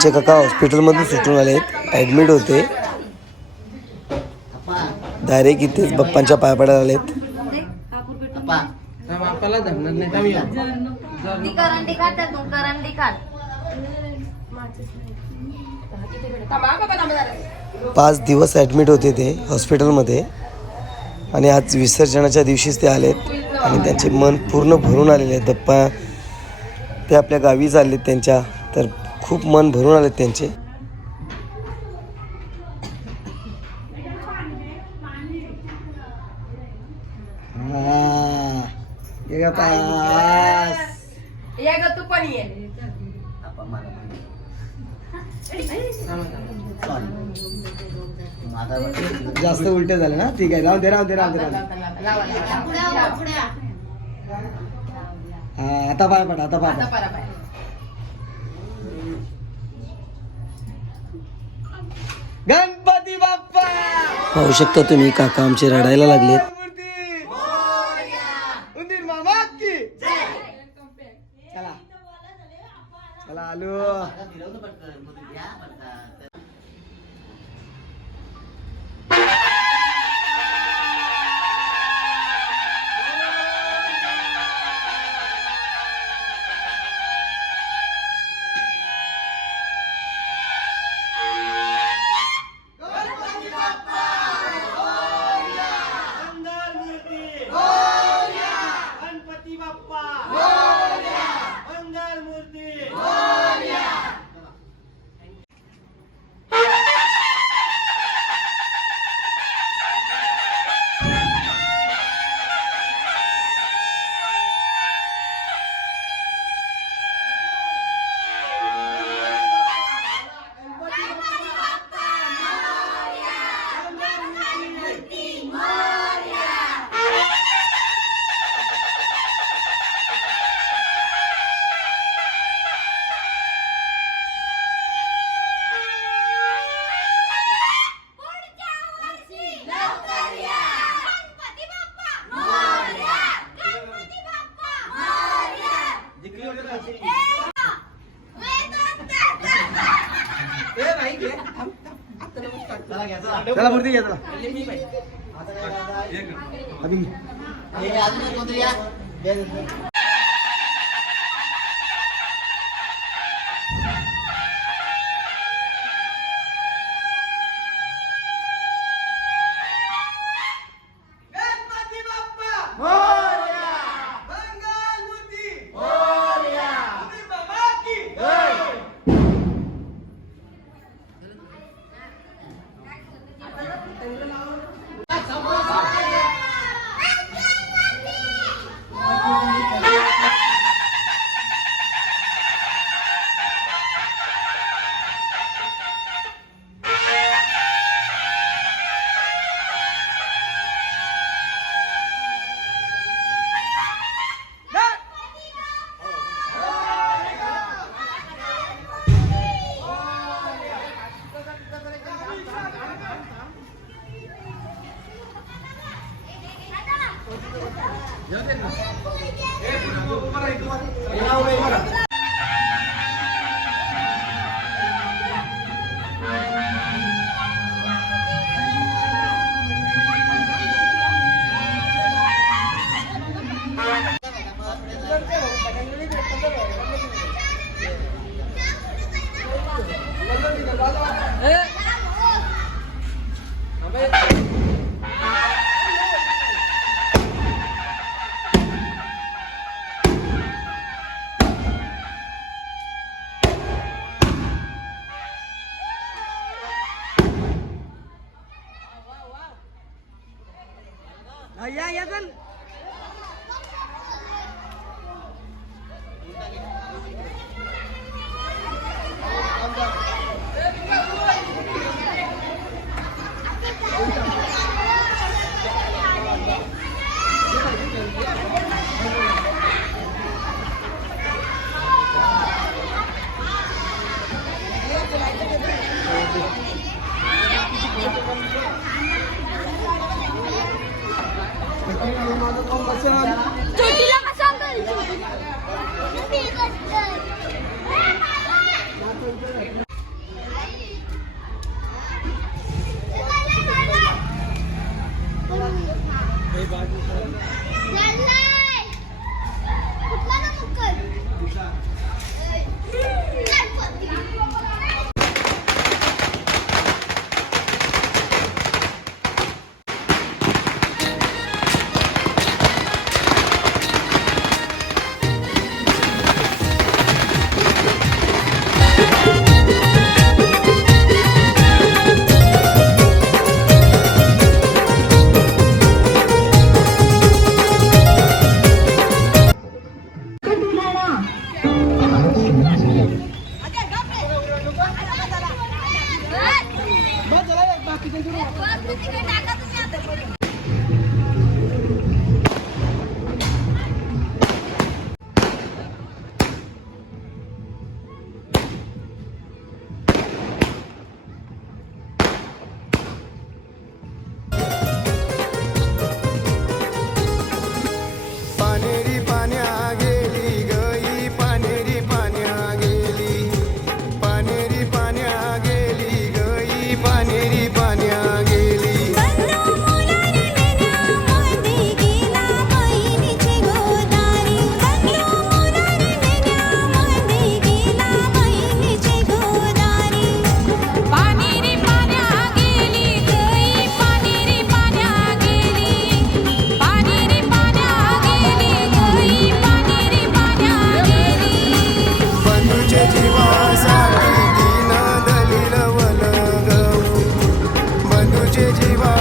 आमचे काका हॉस्पिटलमधून सुटून आले आहेत. ॲडमिट होते. डायरेक्ट इथेच बाप्पांच्या पाया पडायला आलेत पाच दिवस ॲडमिट होते ते हॉस्पिटलमध्ये. आणि आज विसर्जनाच्या दिवशीच ते आलेत. आणि त्यांचे मन पूर्ण भरून आलेले आहेत. दप्पा ते आपल्या गावी चाललेत त्यांच्या. तर खूप मन भरून आलेत त्यांचे. या ग तू पण ये. जास्त उलटे झाले ना? ठीक आहे राहू दे राहू दे राहू दे राहू दे. हा, आता पाय पडा. आता पाय पडा. गणपती बाप्पा! पाहू शकता तुम्ही काका आमचे रडायला लागलेत? उंदीर मामा की? चला. चला आलो. चला मूर्ती घ्या चला. अभि या ಜೀವಾ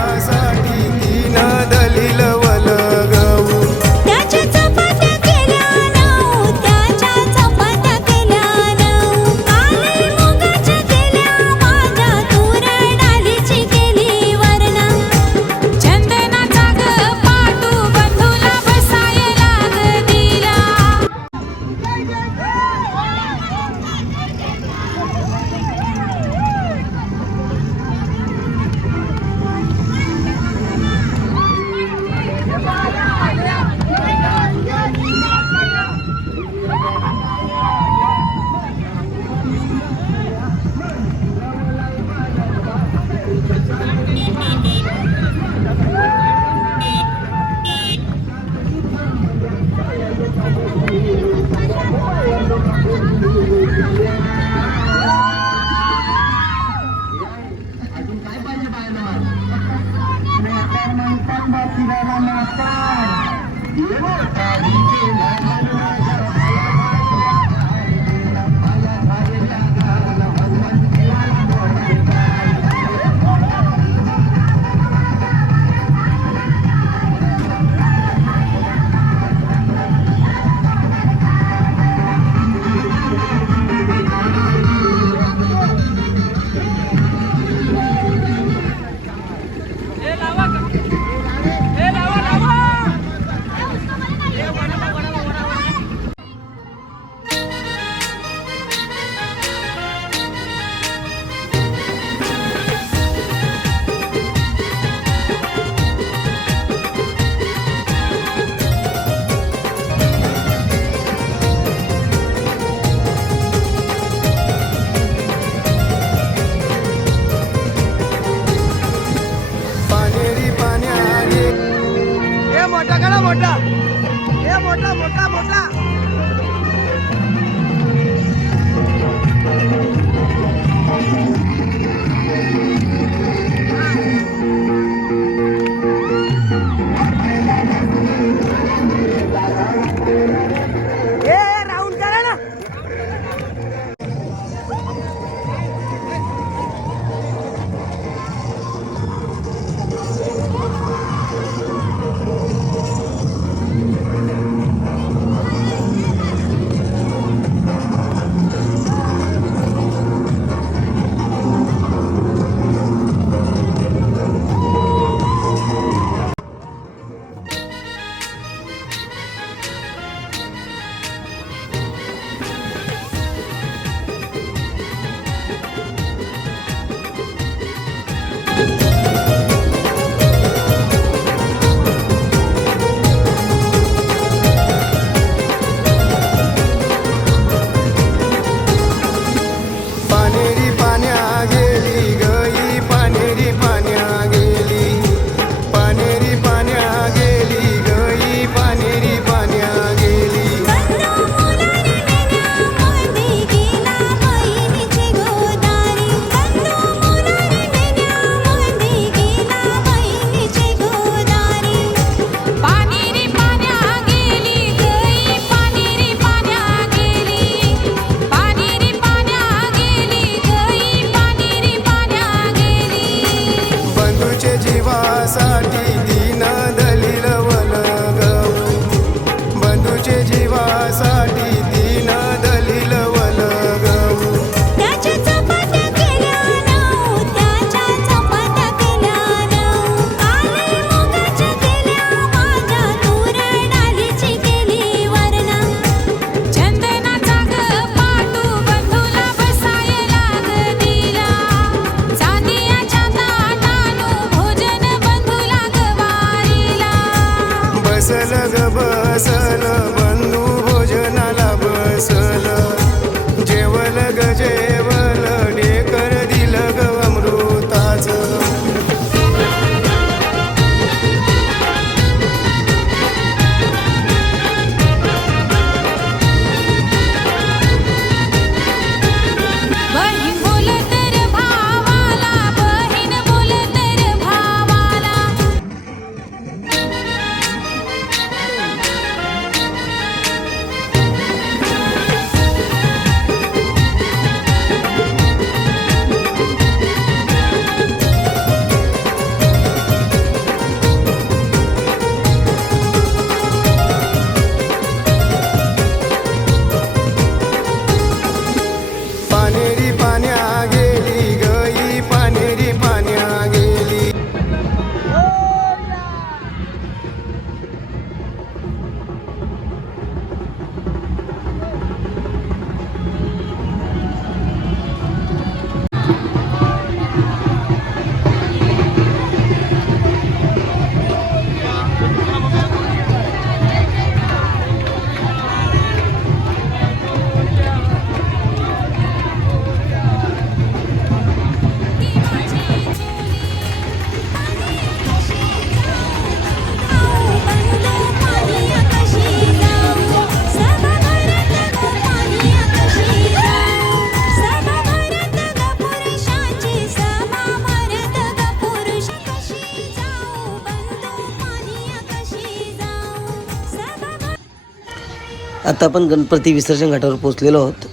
आता आपण गणपती विसर्जन घाटावर पोहोचलेलो आहोत.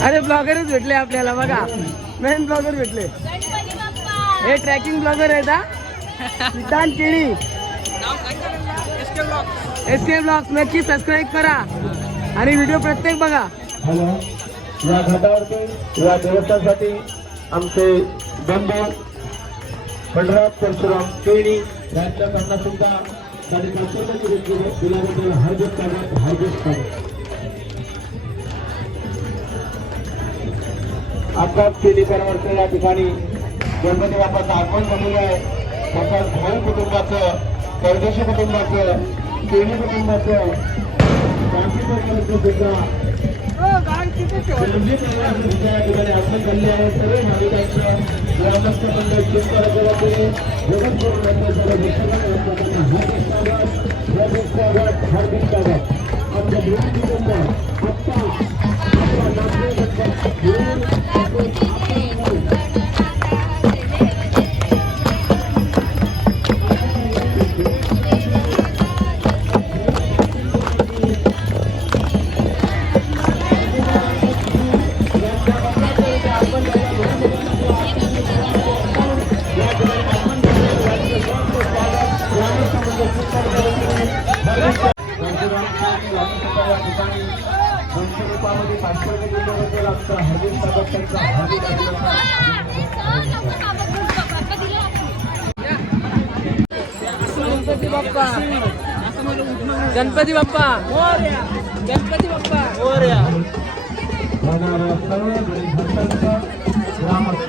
अरे ब्लॉगरच भेटले आपल्याला बघा. मेन ब्लॉगर भेटले. हे ट्रॅकिंग ब्लॉगर आहेत हा. Siddhant Keli. S K blog नक्की सबस्क्राईब करा. आणि व्हिडिओ प्रत्येक बघा. हॅलो. या घाटावरती या देवस्थानासाठी आमचे बंधू पंढरात परशुराम केळी यांच्याकडनं सुद्धा त्यांनी संशोधन दिल्याबद्दल हार्दिक स्वागत हार्दिक स्वागत. आत्ताच केली वर्ष या ठिकाणी गणपती बाप्पाचं आगमन झालेलं आहे. तसंच भाऊ कुटुंबाचं परदेशी कुटुंबाचं केणी कुटुंबाचं. सुद्धा. आपण चालले आहे. सर्व ग्रामस्थ मंडळ हार्दिक स्वागत. हार्दिक स्वागत. आमच्या दोन्ही कुटुंब गणपती बाप्पा गणपती बाप्पा गणपती बाप्पा होणारं सर्व गरीब भक्तांचं ग्रामस्थ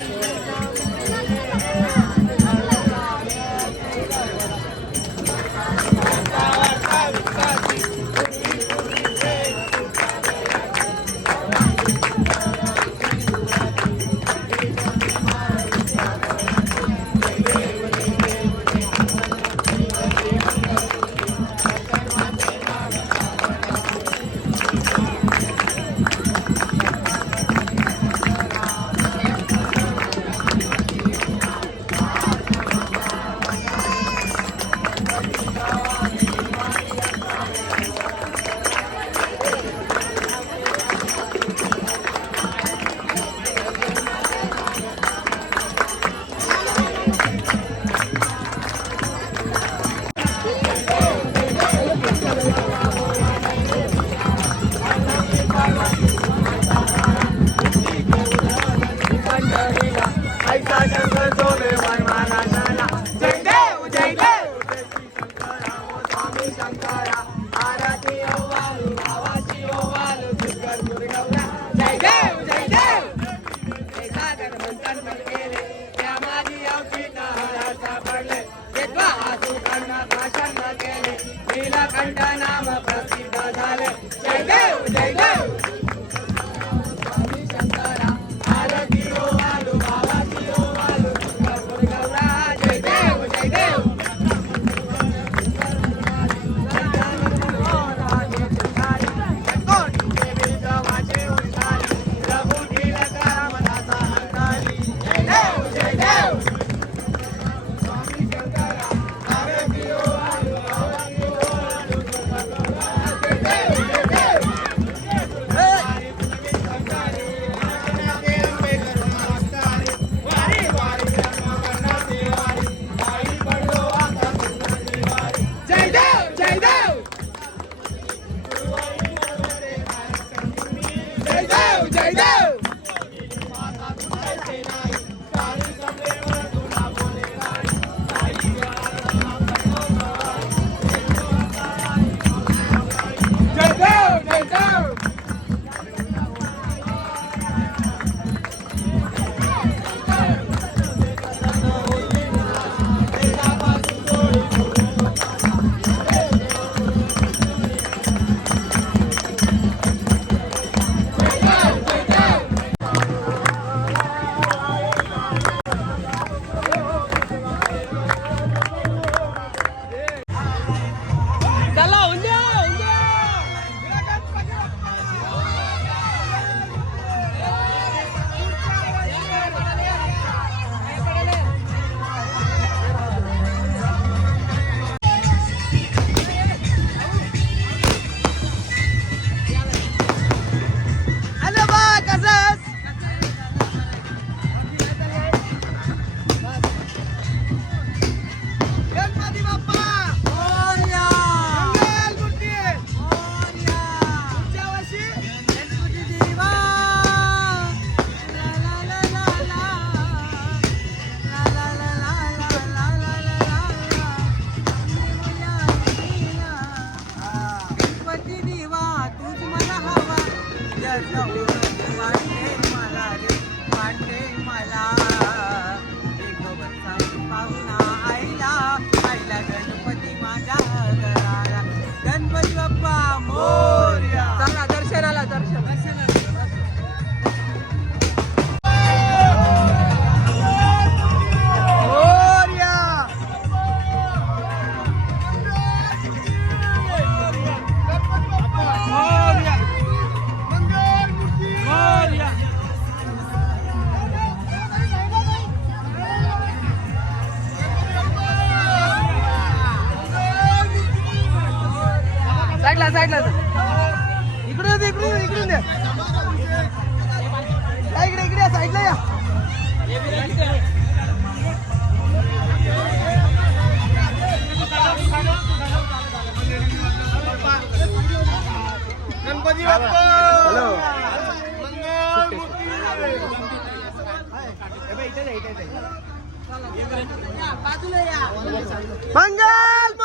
मंगल!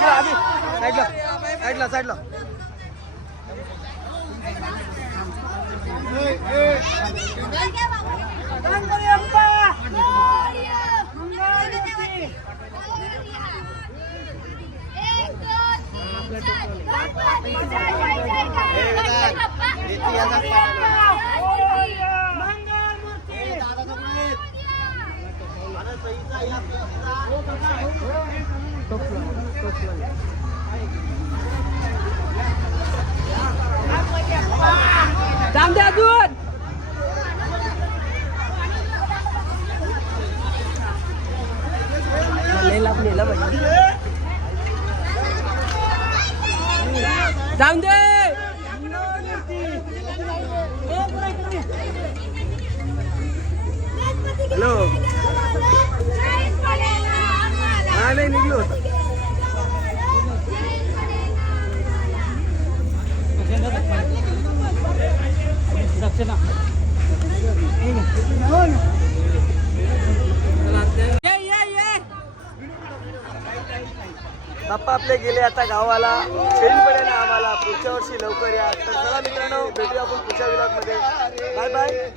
इकडे आधी साईडला साईडला साईडला toplan, toplan. luôn, da dur. Lên lắp, lên lắp rồi. Down there. आपले गेले आता गावाला. चेंज पडेल आम्हाला. पुढच्या वर्षी लवकर या. तर चला मित्रांनो भेटूया आपण पुढच्या विभागमध्ये बाय बाय